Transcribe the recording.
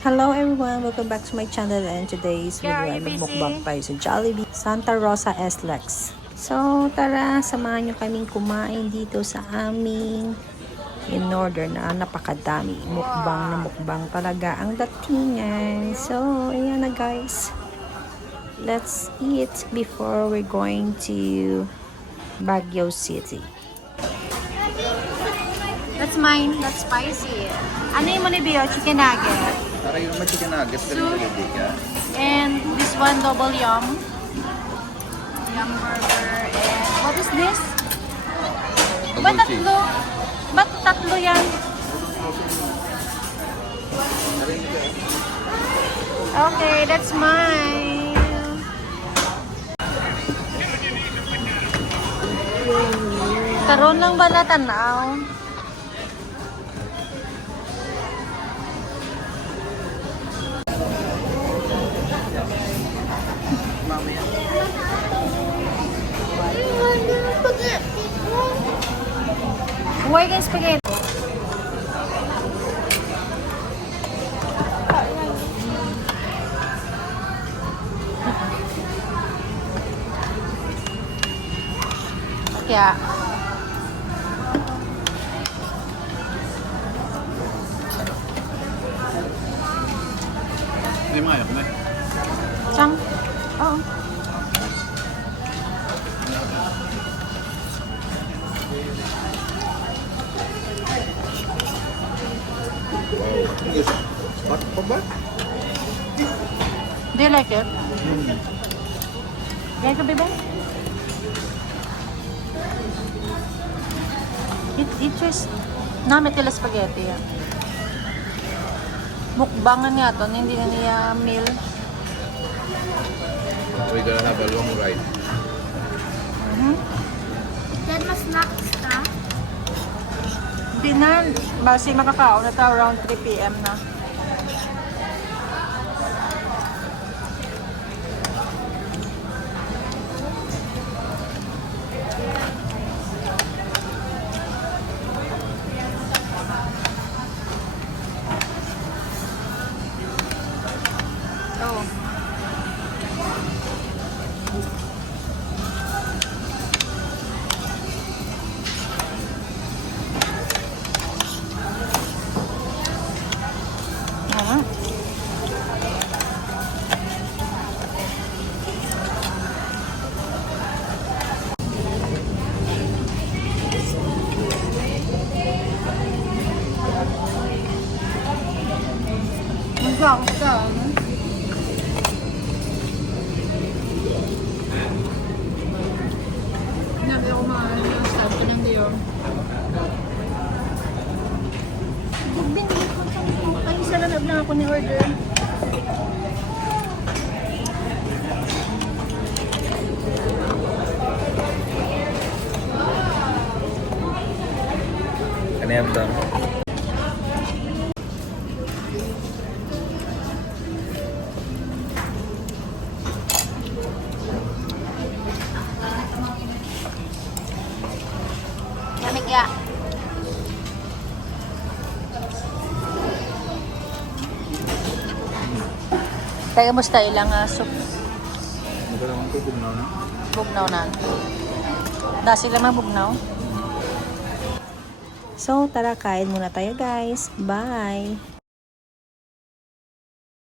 Hello everyone! Welcome back to my channel, and today's video ay magmukbang tayo sa Jollibee Santa Rosa SLEX. So tara, samahan nyo kaming kumain dito sa aming in order na napakadami. Mukbang na mukbang talaga ang datingan. So ayan na guys. Let's eat before we're going to Baguio City. That's mine. That's spicy. Ano yung manibio? Chicken nugget. Para yung mga chicken nuggets ka rin pwede ka. And this one, double yum. Yum burger. And what is this? Ba't tatlo? Ba't tatlo yan? Okay, that's mine. Karoon lang ba na tanaw? Huwag yung spaghetti. Kaya Hindi mo ayaw na. Chang. Oo. Yes. Hot pa ba? Do you like it? Like it, baby? It just namit nila spaghetti. Mukbangan nga to, hindi na niya meal. We're gonna have a long ride. Then mas snacks ka? Hindi na. Basi makakaon na tayo around 3 p.m. na. Oh. Masarap. Hindi ako makakasal ko ng diyo. Binili ko ay sa lalab na ako ni order. Ano yan ba? Lamig ya. Tayo mo style lang soup. Magkalaman ko bugnaw na. Bugnaw na. Dasi lang bugnaw. So tara, kain muna tayo guys. Bye!